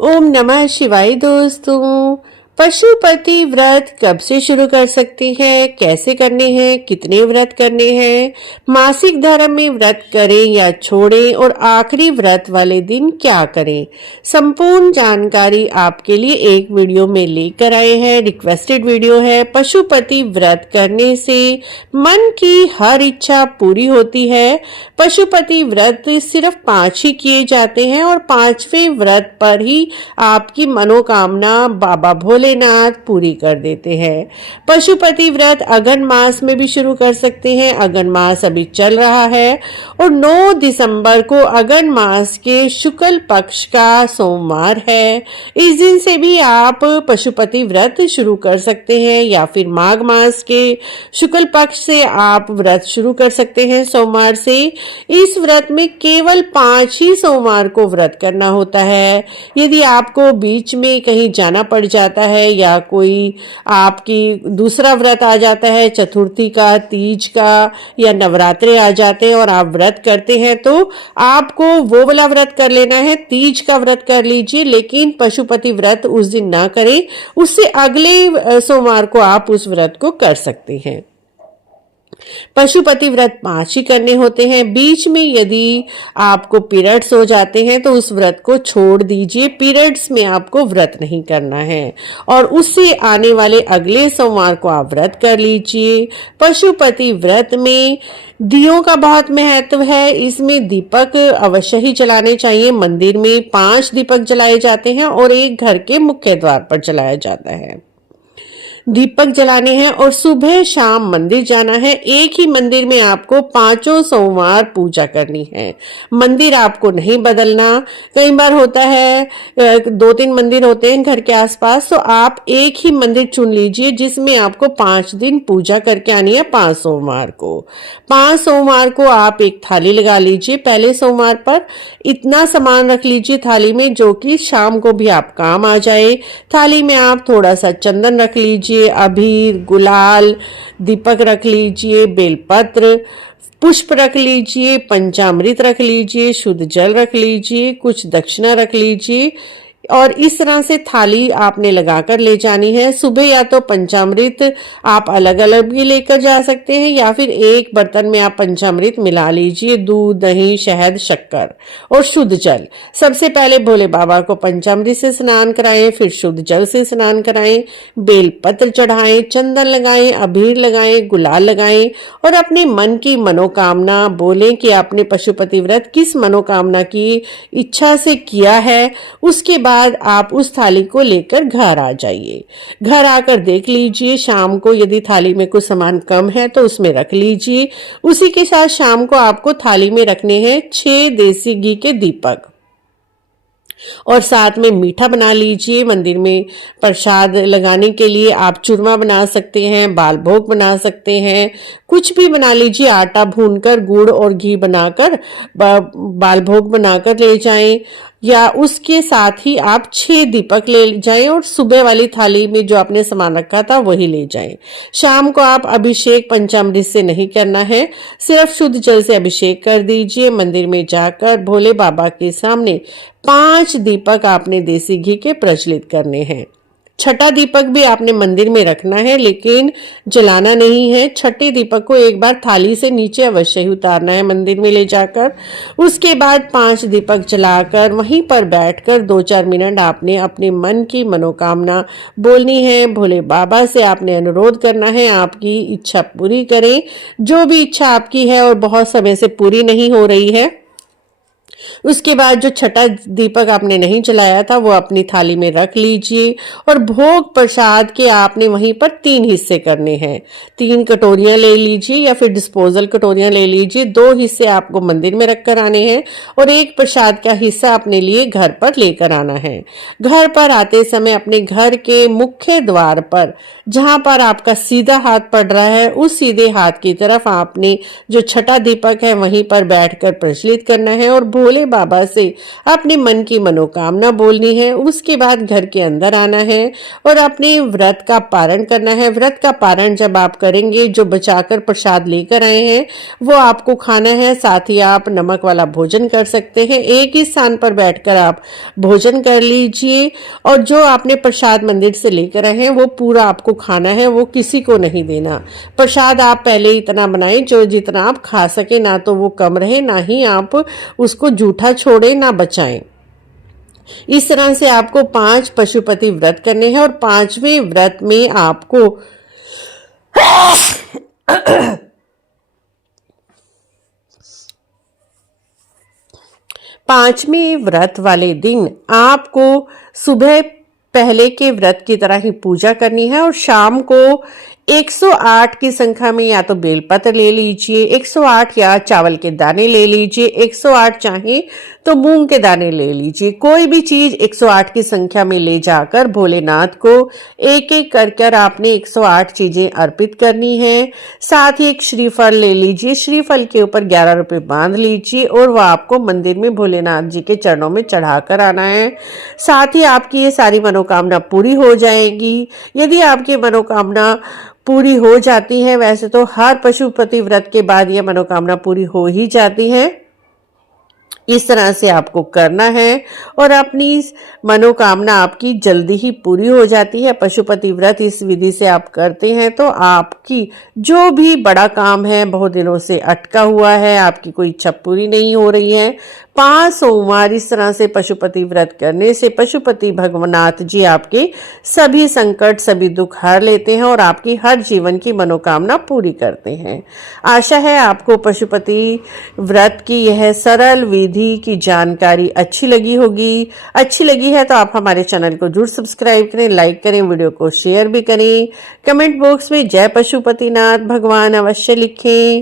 ओम नमः शिवाय दोस्तों। पशुपति व्रत कब से शुरू कर सकते हैं, कैसे करने हैं, कितने व्रत करने हैं, मासिक धर्म में व्रत करें या छोड़ें और आखिरी व्रत वाले दिन क्या करें, संपूर्ण जानकारी आपके लिए एक वीडियो में लेकर आए हैं। रिक्वेस्टेड वीडियो है। पशुपति व्रत करने से मन की हर इच्छा पूरी होती है। पशुपति व्रत सिर्फ 5 ही किए जाते हैं और 5वें व्रत पर ही आपकी मनोकामना बाबा भोलेनाथ पूरी कर देते हैं। पशुपति व्रत अगन मास में भी शुरू कर सकते हैं। अगन मास अभी चल रहा है और 9 दिसंबर को अगन मास के शुक्ल पक्ष का सोमवार है। इस दिन से भी आप पशुपति व्रत शुरू कर सकते हैं या फिर माघ मास के शुक्ल पक्ष से आप व्रत शुरू कर सकते हैं सोमवार से। इस व्रत में केवल 5 ही सोमवार को व्रत करना होता है। यदि आपको बीच में कहीं जाना पड़ जाता है या कोई आपकी दूसरा व्रत आ जाता है, चतुर्थी का, तीज का या नवरात्रे आ जाते हैं और आप व्रत करते हैं, तो आपको वो वाला व्रत कर लेना है। तीज का व्रत कर लीजिए, लेकिन पशुपति व्रत उस दिन ना करें। उससे अगले सोमवार को आप उस व्रत को कर सकते हैं। पशुपति व्रत 5 ही करने होते हैं। बीच में यदि आपको पीरियड्स हो जाते हैं तो उस व्रत को छोड़ दीजिए। पीरियड्स में आपको व्रत नहीं करना है और उससे आने वाले अगले सोमवार को आप व्रत कर लीजिए। पशुपति व्रत में दियों का बहुत महत्व है। इसमें दीपक अवश्य ही जलाने चाहिए। मंदिर में 5 दीपक जलाए जाते हैं और एक घर के मुख्य द्वार पर जलाया जाता है। दीपक जलाने हैं और सुबह शाम मंदिर जाना है। एक ही मंदिर में आपको 5 सोमवार पूजा करनी है। मंदिर आपको नहीं बदलना। कई बार होता है 2-3 मंदिर होते हैं घर के आसपास, तो आप एक ही मंदिर चुन लीजिए जिसमें आपको 5 दिन पूजा करके आनी है। 5 सोमवार को 5 सोमवार को आप एक थाली लगा लीजिए। पहले सोमवार पर इतना सामान रख लीजिए थाली में जो कि शाम को भी आप काम आ जाए। थाली में आप थोड़ा सा चंदन रख लीजिए, अबीर, गुलाल, दीपक रख लीजिए, बेलपत्र, पुष्प रख लीजिए, पंचामृत रख लीजिए, शुद्ध जल रख लीजिए, कुछ दक्षिणा रख लीजिए और इस तरह से थाली आपने लगाकर ले जानी है। सुबह या तो पंचामृत आप अलग अलग भी लेकर जा सकते हैं या फिर एक बर्तन में आप पंचामृत मिला लीजिए। दूध, दही, शहद, शक्कर और शुद्ध जल। सबसे पहले भोले बाबा को पंचामृत से स्नान कराएं, फिर शुद्ध जल से स्नान कराएं, बेलपत्र चढ़ाएं, चंदन लगाएं, अबीर लगाएं, गुलाल लगाएं और अपने मन की मनोकामना बोलें कि आपने पशुपति व्रत किस मनोकामना की इच्छा से किया है। उसके बाद आप उस थाली को लेकर घर आ जाइए। घर आकर देख लीजिए शाम को यदि थाली में कुछ सामान कम है तो उसमें रख लीजिए। उसी के साथ शाम को आपको थाली में रखने हैं 6 देसी घी के दीपक और साथ में मीठा बना लीजिए। मंदिर में प्रसाद लगाने के लिए आप चूरमा बना सकते हैं, बाल भोग बना सकते हैं, कुछ भी बना लीजिए। आटा भूनकर गुड़ और घी बनाकर बाल भोग बनाकर ले जाएं या उसके साथ ही आप 6 दीपक ले जाएं और सुबह वाली थाली में जो आपने सामान रखा था वही ले जाएं। शाम को आप अभिषेक पंचामृत से नहीं करना है, सिर्फ शुद्ध जल से अभिषेक कर दीजिए। मंदिर में जाकर भोले बाबा के सामने 5 दीपक आपने देसी घी के प्रज्वलित करने हैं। छठा दीपक भी आपने मंदिर में रखना है लेकिन जलाना नहीं है। छठे दीपक को एक बार थाली से नीचे अवश्य ही उतारना है मंदिर में ले जाकर। उसके बाद 5 दीपक जलाकर वहीं पर बैठकर 2-4 मिनट आपने अपने मन की मनोकामना बोलनी है। भोले बाबा से आपने अनुरोध करना है आपकी इच्छा पूरी करें। जो भी इच्छा आपकी है और बहुत समय से पूरी नहीं हो रही है, उसके बाद जो छठा दीपक आपने नहीं जलाया था वो अपनी थाली में रख लीजिए और भोग प्रसाद के आपने वहीं पर 3 हिस्से करने हैं। 3 कटोरियां ले लीजिए या फिर डिस्पोजल कटोरियां ले लीजिए। 2 हिस्से आपको मंदिर में रख कर आने हैं और एक प्रसाद का हिस्सा अपने लिए घर पर लेकर आना है। घर पर आते समय अपने घर के मुख्य द्वार पर जहां पर आपका सीधा हाथ पड़ रहा है उस सीधे हाथ की तरफ आपने जो छठा दीपक है वहीं पर बैठकर प्रज्वलित करना है और भोले बाबा से अपने मन की मनोकामना बोलनी है। उसके बाद घर के अंदर आना है और अपने व्रत का पारण करना है। व्रत का पारण जब आप करेंगे, जो बचाकर प्रसाद लेकर आए हैं वो आपको खाना है। साथ ही आप नमक वाला भोजन कर सकते हैं। एक ही स्थान पर बैठकर आप भोजन कर लीजिए और जो आपने प्रसाद मंदिर से लेकर आए हैं वो पूरा आपको खाना है, वो किसी को नहीं देना। प्रसाद आप पहले इतना बनाएं जो जितना आप खा सके, ना तो वो कम रहे ना ही आप उसको जूठा छोड़े ना बचाएं। इस तरह से आपको 5 पशुपति व्रत करने हैं और 5वें व्रत में आपको पांचवें व्रत वाले दिन आपको सुबह पहले के व्रत की तरह ही पूजा करनी है और शाम को 108 की संख्या में या तो बेलपत्र ले लीजिए, 108 या चावल के दाने ले लीजिए, 108 चाहे तो मूंग के दाने ले लीजिए। कोई भी चीज 108 की संख्या में ले जाकर भोलेनाथ को एक एक कर आपने 108 चीजें अर्पित करनी है। साथ ही एक श्रीफल ले लीजिए, श्रीफल के ऊपर 11 रुपए बांध लीजिए और वह आपको मंदिर में भोलेनाथ जी के चरणों में चढ़ाकर आना है। साथ ही आपकी ये सारी मनोकामना पूरी हो जाएगी। यदि आपकी मनोकामना पूरी हो जाती है, वैसे तो हर पशुपति व्रत के बाद यह मनोकामना पूरी हो ही जाती है, इस तरह से आपको करना है और अपनी मनोकामना आपकी जल्दी ही पूरी हो जाती है। पशुपति व्रत इस विधि से आप करते हैं तो आपकी जो भी बड़ा काम है, बहुत दिनों से अटका हुआ है, आपकी कोई इच्छा पूरी नहीं हो रही है, 5 सोमवार इस तरह से पशुपति व्रत करने से पशुपति भगवानाथ जी आपके सभी संकट सभी दुख हर लेते हैं और आपकी हर जीवन की मनोकामना पूरी करते हैं। आशा है आपको पशुपति व्रत की यह सरल विधि की जानकारी अच्छी लगी होगी। अच्छी लगी है तो आप हमारे चैनल को जरूर सब्सक्राइब करें, लाइक करें, वीडियो को शेयर भी करें। कमेंट बॉक्स में जय पशुपतिनाथ भगवान अवश्य लिखें।